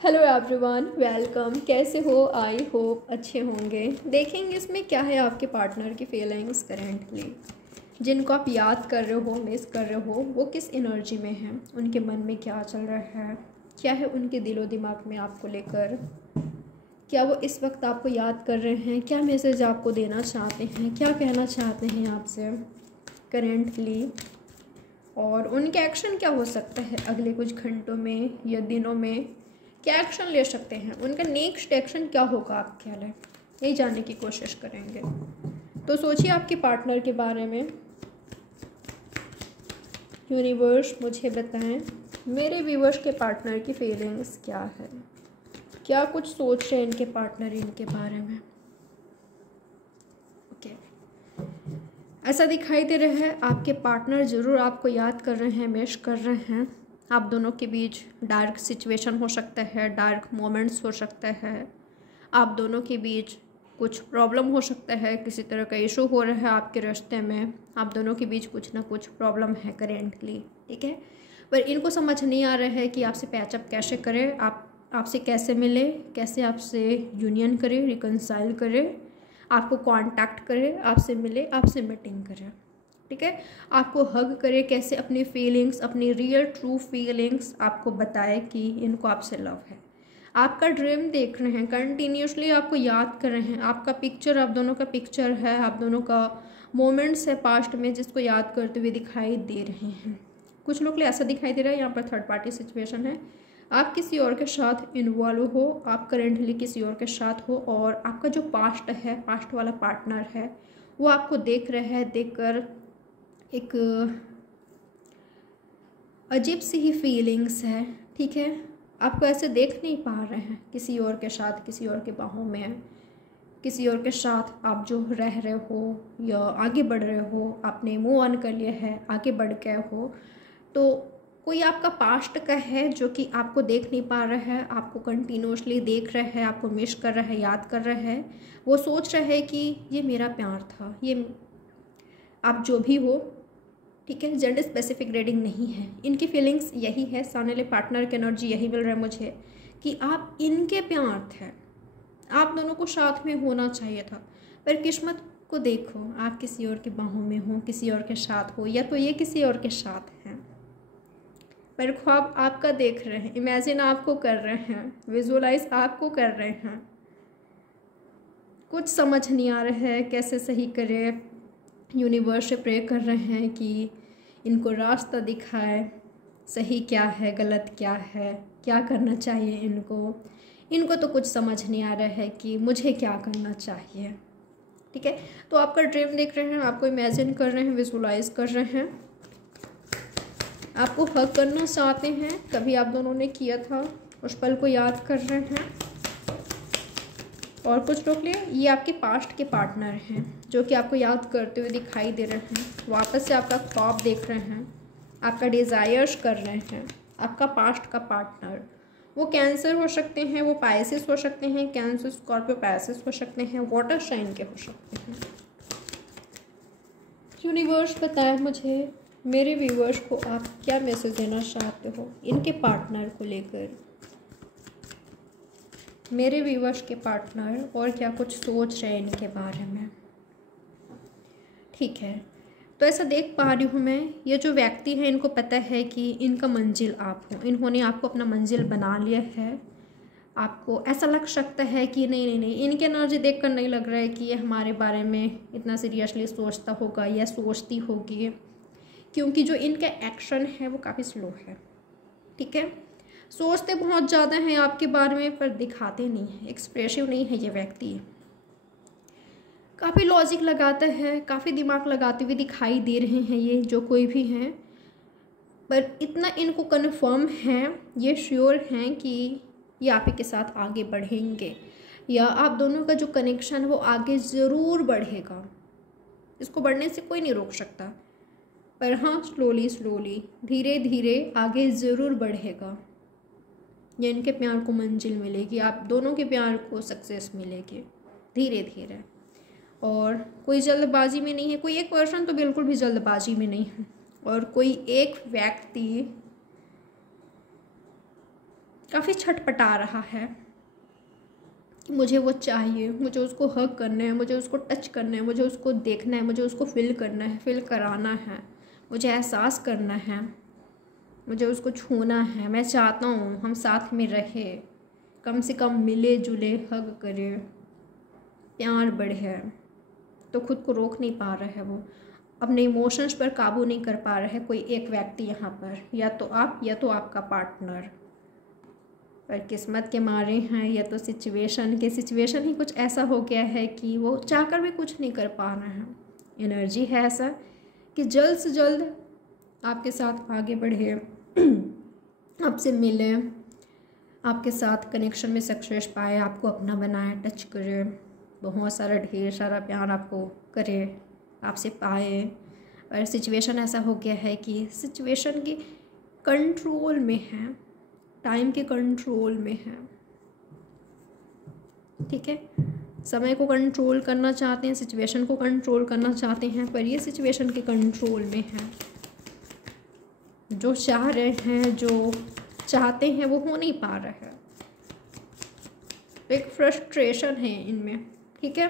Hello everyone, welcome. कैसे हो? I hope अच्छे होंगे। देखेंगे इसमें क्या है आपके पार्टनर की फीलिंग्स करेंटली, जिनको आप याद कर रहे हो, मिस कर रहे हो, वो किस एनर्जी में है, उनके मन में क्या चल रहा है, क्या है उनके दिलो दिमाग में आपको लेकर, क्या वो इस वक्त आपको याद कर रहे हैं, क्या मैसेज आपको देना चाहते हैं, क्या कहना चाहते हैं आपसे करेंटली, और उनके एक्शन क्या हो सकता है अगले कुछ घंटों में या दिनों में, क्या एक्शन ले सकते हैं, उनका नेक्स्ट एक्शन क्या होगा आपके ख्याल है, यही जानने की कोशिश करेंगे। तो सोचिए आपके पार्टनर के बारे में। यूनिवर्स मुझे बताएं, मेरे व्यूवर्स के पार्टनर की फीलिंग्स क्या है, क्या कुछ सोच रहे हैं इनके पार्टनर इनके बारे में। ओके, ऐसा दिखाई दे रहा है आपके पार्टनर ज़रूर आपको याद कर रहे हैं, मिस कर रहे हैं। आप दोनों के बीच डार्क सिचुएशन हो सकता है, डार्क मोमेंट्स हो सकता है, आप दोनों के बीच कुछ प्रॉब्लम हो सकता है, किसी तरह का इशू हो रहा है आपके रिश्ते में, आप दोनों के बीच कुछ ना कुछ प्रॉब्लम है करेंटली, ठीक है। पर इनको समझ नहीं आ रहा है कि आपसे पैचअप कैसे करें, आपसे कैसे मिले, कैसे आपसे यूनियन करें, रिकनसाइल करें, आपको कांटेक्ट करे, आपसे मिले, आपसे मीटिंग करे, ठीक है, आपको हग करे, कैसे अपनी फीलिंग्स, अपनी रियल ट्रू फीलिंग्स आपको बताए कि इनको आपसे लव है। आपका ड्रीम देख रहे हैं, कंटिन्यूसली आपको याद कर रहे हैं, आपका पिक्चर, आप दोनों का पिक्चर है, आप दोनों का मोमेंट्स है पास्ट में जिसको याद करते हुए दिखाई दे रहे हैं। कुछ लोग ऐसा दिखाई दे रहा है यहाँ पर थर्ड पार्टी सिचुएशन है, आप किसी और के साथ इन्वॉल्व हो, आप करेंटली किसी और के साथ हो, और आपका जो पास्ट है, पास्ट वाला पार्टनर है, वो आपको देख रहा है, देखकर एक अजीब सी ही फीलिंग्स है, ठीक है। आपको ऐसे देख नहीं पा रहे हैं किसी और के साथ, किसी और के बाहों में, किसी और के साथ आप जो रह रहे हो या आगे बढ़ रहे हो, आपने मूव ऑन कर लिया है, आगे बढ़ गए हो, तो कोई आपका पास्ट का है जो कि आपको देख नहीं पा रहा है, आपको कंटिन्यूसली देख रहा है, आपको मिस कर रहा है, याद कर रहा है, वो सोच रहा है कि ये मेरा प्यार था, ये आप जो भी हो, ठीक है। जेंडर स्पेसिफिक रीडिंग नहीं है, इनकी फीलिंग्स यही है, सामने वाले पार्टनर की एनर्जी यही मिल रहा है मुझे कि आप इनके प्यार थे, आप दोनों को साथ में होना चाहिए था, पर किस्मत को देखो, आप किसी और के बाहों में हो, किसी और के साथ हो, या तो ये किसी और के साथ हैं, पर ख्वाब आपका देख रहे हैं, इमेजिन आपको कर रहे हैं, विजुअलाइज आपको कर रहे हैं। कुछ समझ नहीं आ रहा है कैसे सही करें, यूनिवर्स से प्रे कर रहे हैं कि इनको रास्ता दिखाए, सही क्या है, गलत क्या है, क्या करना चाहिए इनको तो कुछ समझ नहीं आ रहा है कि मुझे क्या करना चाहिए, ठीक है। तो आपका ड्रीम देख रहे हैं, आपको इमेजिन कर रहे हैं, विजुअलाइज कर रहे हैं, आपको हक करना चाहते हैं, कभी आप दोनों ने किया था उस पल को याद कर रहे हैं। और कुछ लोग ये आपके पास्ट के पार्टनर हैं जो कि आपको याद करते हुए दिखाई दे रहे हैं, वापस से आपका ख्वाब देख रहे हैं, आपका डिज़ायर्स कर रहे हैं। आपका पास्ट का पार्टनर, वो कैंसर हो सकते हैं, वो पाइसिस हो सकते हैं, कैंसर, स्कॉर्पियो, पाइसिस हो सकते हैं, वाटर साइन के हो सकते हैं। यूनिवर्स बताए मुझे, मेरे व्यूवर्स को आप क्या मैसेज देना चाहते हो इनके पार्टनर को लेकर, मेरे व्यूवर्स के पार्टनर और क्या कुछ सोच रहे हैं इनके बारे में, ठीक है। तो ऐसा देख पा रही हूँ मैं, ये जो व्यक्ति है इनको पता है कि इनका मंजिल आप हो, इन्होंने आपको अपना मंजिल बना लिया है। आपको ऐसा लग सकता है कि नहीं, इनकी एनर्जी देखकर नहीं लग रहा है कि ये हमारे बारे में इतना सीरियसली सोचता होगा या सोचती होगी, क्योंकि जो इनका एक्शन है वो काफ़ी स्लो है, ठीक है। सोचते बहुत ज़्यादा हैं आपके बारे में पर दिखाते नहीं हैं, एक्सप्रेसिव नहीं है ये व्यक्ति, काफ़ी लॉजिक लगाता है, काफ़ी दिमाग लगाते हुए दिखाई दे रहे हैं ये जो कोई भी हैं, पर इतना इनको कन्फर्म है, ये श्योर हैं कि ये आप ही के साथ आगे बढ़ेंगे, या आप दोनों का जो कनेक्शन वो आगे ज़रूर बढ़ेगा, इसको बढ़ने से कोई नहीं रोक सकता, पर हाँ स्लोली धीरे धीरे आगे ज़रूर बढ़ेगा, या इनके प्यार को मंजिल मिलेगी, आप दोनों के प्यार को सक्सेस मिलेगी धीरे धीरे। और कोई जल्दबाजी में नहीं है, कोई एक पर्सन तो बिल्कुल भी जल्दबाजी में नहीं है, और कोई एक व्यक्ति काफ़ी छटपटा रहा है कि मुझे वो चाहिए, मुझे उसको हग करना है, मुझे उसको टच करना है, मुझे उसको देखना है, मुझे उसको फील करना है, फील कराना है, मुझे एहसास करना है, मुझे उसको छूना है। मैं चाहता हूँ हम साथ में रहे, कम से कम मिले जुले, हग करें, प्यार बढ़े। तो खुद को रोक नहीं पा रहा है वो, अपने इमोशंस पर काबू नहीं कर पा रहा है कोई एक व्यक्ति यहाँ पर, या तो आप या तो आपका पार्टनर। पर किस्मत के मारे हैं या तो सिचुएशन ही कुछ ऐसा हो गया है कि वो चाहकर भी कुछ नहीं कर पा रहे हैं। एनर्जी है ऐसा कि जल्द से जल्द आपके साथ आगे बढ़े, आपसे मिले, आपके साथ कनेक्शन में सक्सेस पाए, आपको अपना बनाए, टच करे, बहुत सारा ढेर सारा प्यार आपको करे, आपसे पाए। और सिचुएशन ऐसा हो गया है कि सिचुएशन की कंट्रोल में है, टाइम के कंट्रोल में है, ठीक है। समय को कंट्रोल करना चाहते हैं, सिचुएशन को कंट्रोल करना चाहते हैं, पर ये सिचुएशन के कंट्रोल में है। जो चाह रहे हैं, जो चाहते हैं, वो हो नहीं पा रहा है। एक फ्रस्ट्रेशन है इनमें, ठीक है।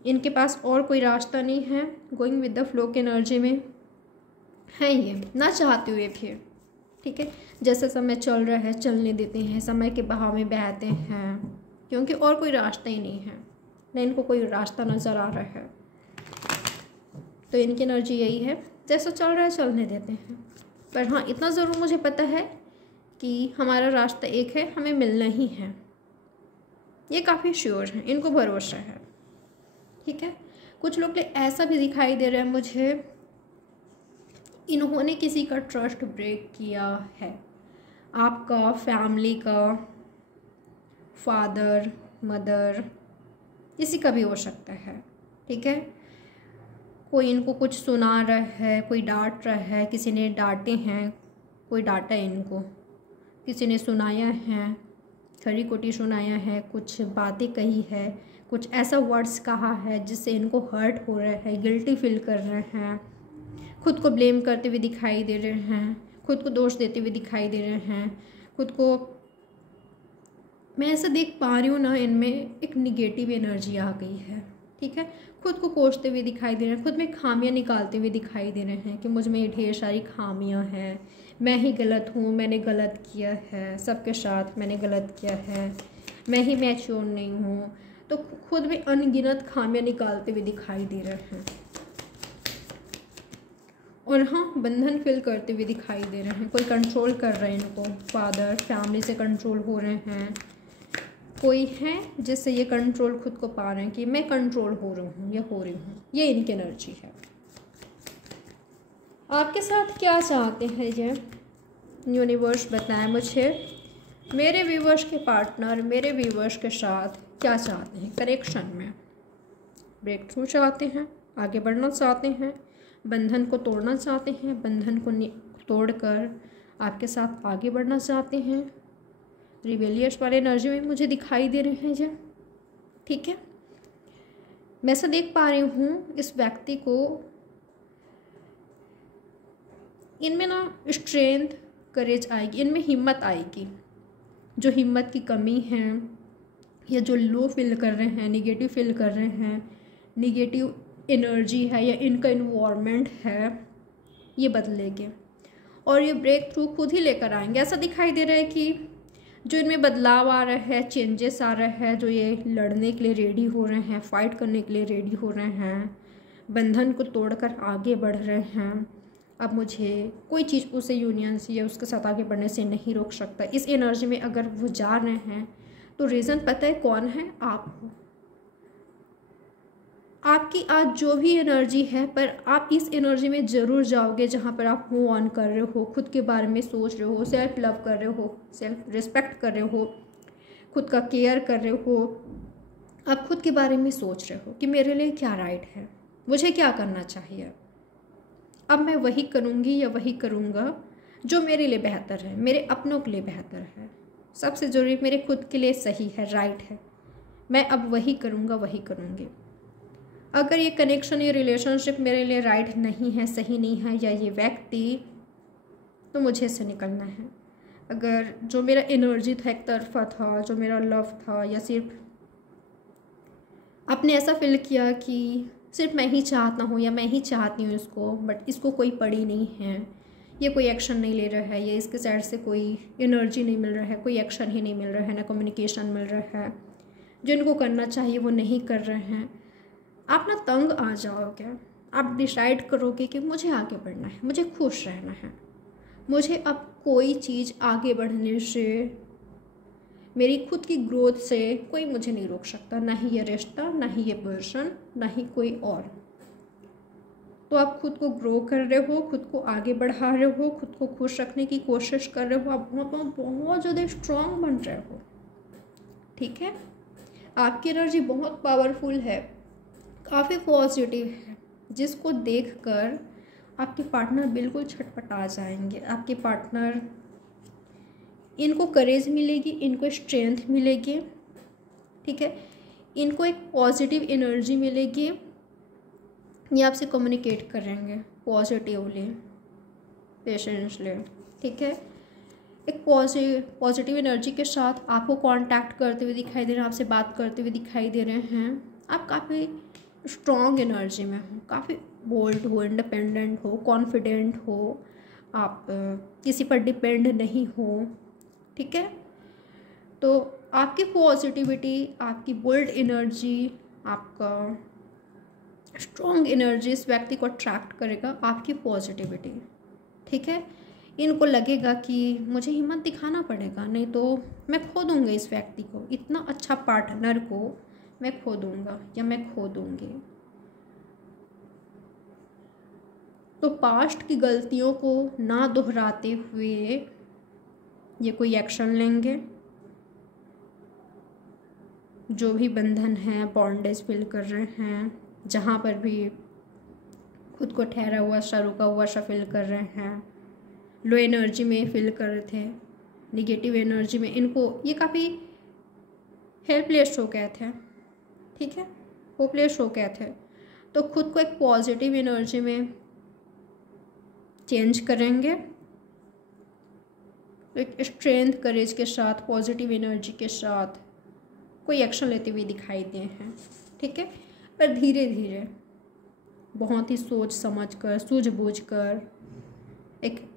इनके पास और कोई रास्ता नहीं है, गोइंग विद द फ्लो की एनर्जी में है ये, ना चाहते हुए भी, ठीक है। जैसे समय चल रहा है चलने देते हैं, समय के बहाव में बहते हैं, क्योंकि और कोई रास्ता ही नहीं है, ना इनको कोई रास्ता नज़र आ रहा है। तो इनकी एनर्जी यही है, जैसा चल रहा है चलने देते हैं। पर हाँ, इतना ज़रूर मुझे पता है कि हमारा रास्ता एक है, हमें मिलना ही है, ये काफ़ी श्योर है, इनको भरोसा है, ठीक है। कुछ लोग ऐसा भी दिखाई दे रहा है मुझे, इन्होंने किसी का ट्रस्ट ब्रेक किया है, आपका, फैमिली का, फादर, मदर, किसी का भी हो सकता है, ठीक है। कोई इनको कुछ सुना रहा है, कोई डांट रहा है, किसी ने डांटे हैं, कोई डांटा है इनको, किसी ने सुनाया है, खरी खोटी सुनाया है, कुछ बातें कही है, कुछ ऐसा वर्ड्स कहा है जिससे इनको हर्ट हो रहा है, गिल्टी फील कर रहे हैं, खुद को ब्लेम करते हुए दिखाई दे रहे हैं, खुद को दोष देते हुए दिखाई दे रहे हैं, खुद को, मैं ऐसा देख पा रही हूँ ना, इनमें एक निगेटिव एनर्जी आ गई है, ठीक है। खुद को कोसते हुए दिखाई दे रहे हैं, खुद में खामियां निकालते हुए दिखाई दे रहे हैं कि मुझ में ढेर सारी खामियां हैं, मैं ही गलत हूँ, मैंने गलत किया है, सबके साथ मैंने गलत किया है, मैं ही मैच्योर नहीं हूँ। तो खुद में अनगिनत खामियां निकालते हुए दिखाई दे रहे हैं। और हाँ, बंधन फील करते हुए दिखाई दे रहे हैं, कोई कंट्रोल कर रहे हैं इनको, फादर, फैमिली से कंट्रोल हो रहे हैं, कोई है जिससे ये कंट्रोल खुद को पा रहे हैं कि मैं कंट्रोल हो रही हूँ या हो रही हूँ, ये इनकी एनर्जी है। आपके साथ क्या चाहते हैं ये यूनिवर्स बताएं मुझे। मेरे व्यूवर्स के पार्टनर मेरे व्यूवर्स के साथ क्या चाहते हैं कनेक्शन में, ब्रेक थ्रू चाहते हैं, आगे बढ़ना चाहते हैं, बंधन को तोड़ना चाहते हैं, बंधन को तोड़कर आपके साथ आगे बढ़ना चाहते हैं। रिबेलियस वाले एनर्जी में मुझे दिखाई दे रहे हैं ये, ठीक है। मैं ऐसा देख पा रही हूँ इस व्यक्ति को, इनमें ना स्ट्रेंथ, करेज आएगी, इनमें हिम्मत आएगी। जो हिम्मत की कमी है या जो लो फील कर रहे हैं, निगेटिव फील कर रहे हैं, निगेटिव एनर्जी है या इनका इन्वायरमेंट है, ये बदलेंगे और ये ब्रेक थ्रू खुद ही लेकर आएंगे। ऐसा दिखाई दे रहा है कि जो इनमें बदलाव आ रहा है, चेंजेस आ रहा है, जो ये लड़ने के लिए रेडी हो रहे हैं, फाइट करने के लिए रेडी हो रहे हैं, बंधन को तोड़कर आगे बढ़ रहे हैं। अब मुझे कोई चीज़ उसे यूनियन से या उसके साथ आगे बढ़ने से नहीं रोक सकता। इस एनर्जी में अगर वो जा रहे हैं तो रीज़न पता है कौन है, आप हो। आपकी आज जो भी एनर्जी है, पर आप इस एनर्जी में ज़रूर जाओगे जहाँ पर आप मूव ऑन कर रहे हो, खुद के बारे में सोच रहे हो, सेल्फ लव कर रहे हो, सेल्फ रिस्पेक्ट कर रहे हो, खुद का केयर कर रहे हो। आप खुद के बारे में सोच रहे हो कि मेरे लिए क्या राइट है, मुझे क्या करना चाहिए, अब मैं वही करूँगी या वही करूँगा जो मेरे लिए बेहतर है, मेरे अपनों के लिए बेहतर है, सबसे ज़रूरी मेरे खुद के लिए सही है, राइट है, मैं अब वही करूँगा, वही करूँगी। अगर ये कनेक्शन, ये रिलेशनशिप मेरे लिए राइट नहीं है, सही नहीं है, या ये व्यक्ति, तो मुझे इससे निकलना है। अगर जो मेरा एनर्जी था एक तरफा था, जो मेरा लव था, या सिर्फ आपने ऐसा फील किया कि सिर्फ मैं ही चाहता हूँ या मैं ही चाहती हूँ इसको, बट इसको कोई पड़ी नहीं है, ये कोई एक्शन नहीं ले रहा है, ये इसके साइड से कोई एनर्जी नहीं मिल रहा है, कोई एक्शन ही नहीं मिल रहा है, ना कम्युनिकेशन मिल रहा है, जो इनको करना चाहिए वो नहीं कर रहे हैं, आप ना तंग आ जाओगे। आप डिसाइड करोगे कि मुझे आगे बढ़ना है, मुझे खुश रहना है, मुझे अब कोई चीज़ आगे बढ़ने से, मेरी खुद की ग्रोथ से कोई मुझे नहीं रोक सकता, ना ही ये रिश्ता, ना ही ये पर्सन, ना ही कोई और। तो आप खुद को ग्रो कर रहे हो, खुद को आगे बढ़ा रहे हो, खुद को खुश रखने की कोशिश कर रहे हो, आप बहुत बहुत ज़्यादा स्ट्रांग बन रहे हो। ठीक है, आपकी एनर्जी बहुत पावरफुल है, काफ़ी पॉजिटिव है, जिसको देखकर आपके पार्टनर बिल्कुल छटपटा जाएंगे। आपके पार्टनर, इनको करेज मिलेगी, इनको स्ट्रेंथ मिलेगी, ठीक है, इनको एक पॉजिटिव एनर्जी मिलेगी, ये आपसे कम्युनिकेट करेंगे पॉजिटिवली, पेशेंसली। ठीक है, एक पॉजिटिव एनर्जी के साथ आपको कांटेक्ट करते हुए दिखाई दे रहे हैं, आपसे बात करते हुए दिखाई दे रहे हैं। आप काफ़ी स्ट्रॉन्ग एनर्जी में हो, काफ़ी बोल्ड हो, इंडिपेंडेंट हो, कॉन्फिडेंट हो, आप किसी पर डिपेंड नहीं हो। ठीक है, तो आपकी पॉजिटिविटी, आपकी बोल्ड एनर्जी, आपका स्ट्रॉन्ग एनर्जी इस व्यक्ति को अट्रैक्ट करेगा, आपकी पॉजिटिविटी। ठीक है, इनको लगेगा कि मुझे हिम्मत दिखाना पड़ेगा, नहीं तो मैं खो दूँगा इस व्यक्ति को, इतना अच्छा पार्टनर को मैं खो दूँगा या मैं खो दूँगी। तो पास्ट की गलतियों को ना दोहराते हुए ये कोई एक्शन लेंगे, जो भी बंधन है, बॉन्डेज फील कर रहे हैं, जहाँ पर भी खुद को ठहरा हुआ सा, रुका हुआ सा फील कर रहे हैं, लो एनर्जी में फील कर रहे थे, निगेटिव एनर्जी में, इनको ये काफ़ी हेल्पलेस हो गए थे। ठीक है, होपलेस हो गए थे, तो खुद को एक पॉजिटिव एनर्जी में चेंज करेंगे, एक स्ट्रेंथ, करेज के साथ, पॉजिटिव एनर्जी के साथ कोई एक्शन लेते हुए दिखाई दे हैं। ठीक है, पर धीरे धीरे, बहुत ही सोच समझ कर, सूझबूझ कर, एक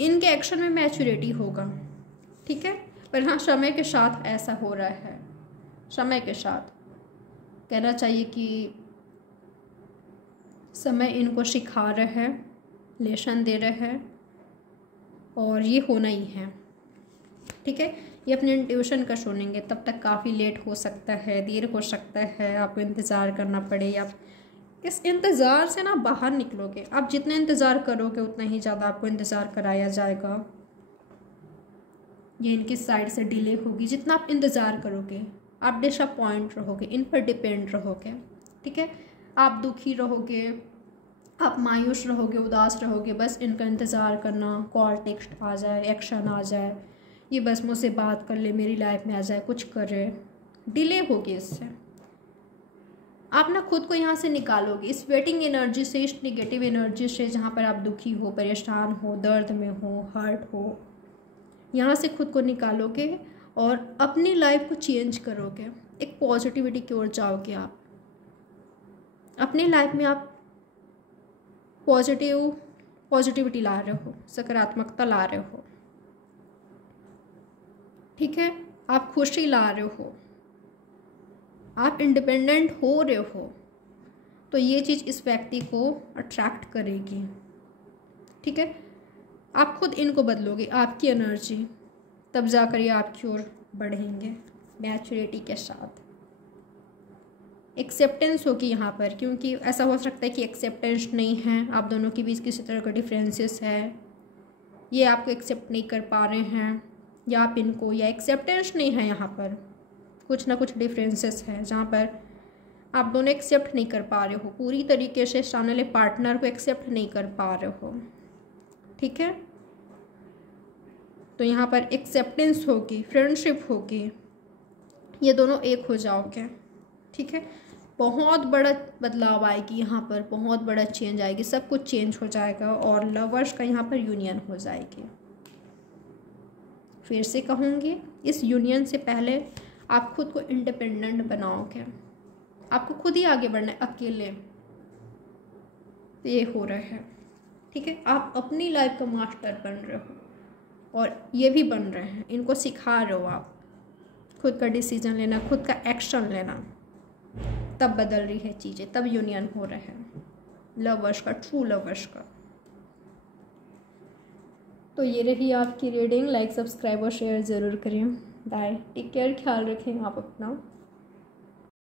इनके एक्शन में मैच्योरिटी होगा। ठीक है, पर हाँ, समय के साथ ऐसा हो रहा है, समय के साथ कहना चाहिए कि समय इनको सिखा रहा है, लेसन दे रहा है, और ये होना ही है। ठीक है, ये अपने इंट्यूशन का सुनेंगे, तब तक काफ़ी लेट हो सकता है, देर हो सकता है, आपको इंतज़ार करना पड़े। आप इस इंतज़ार से ना बाहर निकलोगे, आप जितना इंतज़ार करोगे उतना ही ज़्यादा आपको इंतज़ार कराया जाएगा, ये इनकी साइड से डिले होगी। जितना आप इंतज़ार करोगे आप डिसअपॉइंट रहोगे, इन पर डिपेंड रहोगे। ठीक है, आप दुखी रहोगे, आप मायूस रहोगे, उदास रहोगे, बस इनका इंतज़ार करना, कॉल टेक्स्ट आ जाए, एक्शन आ जाए, ये बस मुझसे बात कर ले, मेरी लाइफ में आ जाए, कुछ करे, डिले होगी। इससे आप ना खुद को यहाँ से निकालोगे, इस वेटिंग एनर्जी से, इस निगेटिव एनर्जी से, जहाँ पर आप दुखी हो, परेशान हो, दर्द में हो, हर्ट हो, यहाँ से खुद को निकालोगे और अपनी लाइफ को चेंज करोगे, एक पॉजिटिविटी की ओर जाओगे। आप अपनी लाइफ में आप पॉजिटिविटी ला रहे हो, सकारात्मकता ला रहे हो। ठीक है, आप खुशी ला रहे हो, आप इंडिपेंडेंट हो रहे हो, तो ये चीज़ इस व्यक्ति को अट्रैक्ट करेगी। ठीक है, आप खुद इनको बदलोगे, आपकी एनर्जी, तब जाकर ये आपकी ओर बढ़ेंगे मैच्योरिटी के साथ। एक्सेप्टेंस होगी यहाँ पर, क्योंकि ऐसा हो सकता है कि एक्सेप्टेंस नहीं है, आप दोनों के बीच किसी तरह का डिफरेंसेस है, ये आपको एक्सेप्ट नहीं कर पा रहे हैं, या आप इनको, या एक्सेप्टेंस नहीं है, यहाँ पर कुछ ना कुछ डिफरेंसेस है जहाँ पर आप दोनों एक्सेप्ट नहीं कर पा रहे हो, पूरी तरीके से सामने वाले पार्टनर को एक्सेप्ट नहीं कर पा रहे हो। ठीक है, तो यहाँ पर एक्सेप्टेंस होगी, फ्रेंडशिप होगी, ये दोनों एक हो जाओगे। ठीक है, बहुत बड़ा बदलाव आएगी यहाँ पर, बहुत बड़ा चेंज आएगी, सब कुछ चेंज हो जाएगा और लवर्स का यहाँ पर यूनियन हो जाएगी। फिर से कहूँगी, इस यूनियन से पहले आप खुद को इंडिपेंडेंट बनाओगे, आपको खुद ही आगे बढ़ना है अकेले। तो ये हो रहा है, ठीक है। आप अपनी लाइफ का मास्टर बन रहे हो और ये भी बन रहे हैं, इनको सिखा रहे हो आप खुद का डिसीजन लेना, खुद का एक्शन लेना। तब बदल रही है चीज़ें, तब यूनियन हो रहा है लवर्स का, ट्रू लवर्स का। तो ये रही आपकी रीडिंग। लाइक, सब्सक्राइब और शेयर ज़रूर करें। बाय, टेक केयर, ख्याल रखें आप अपना।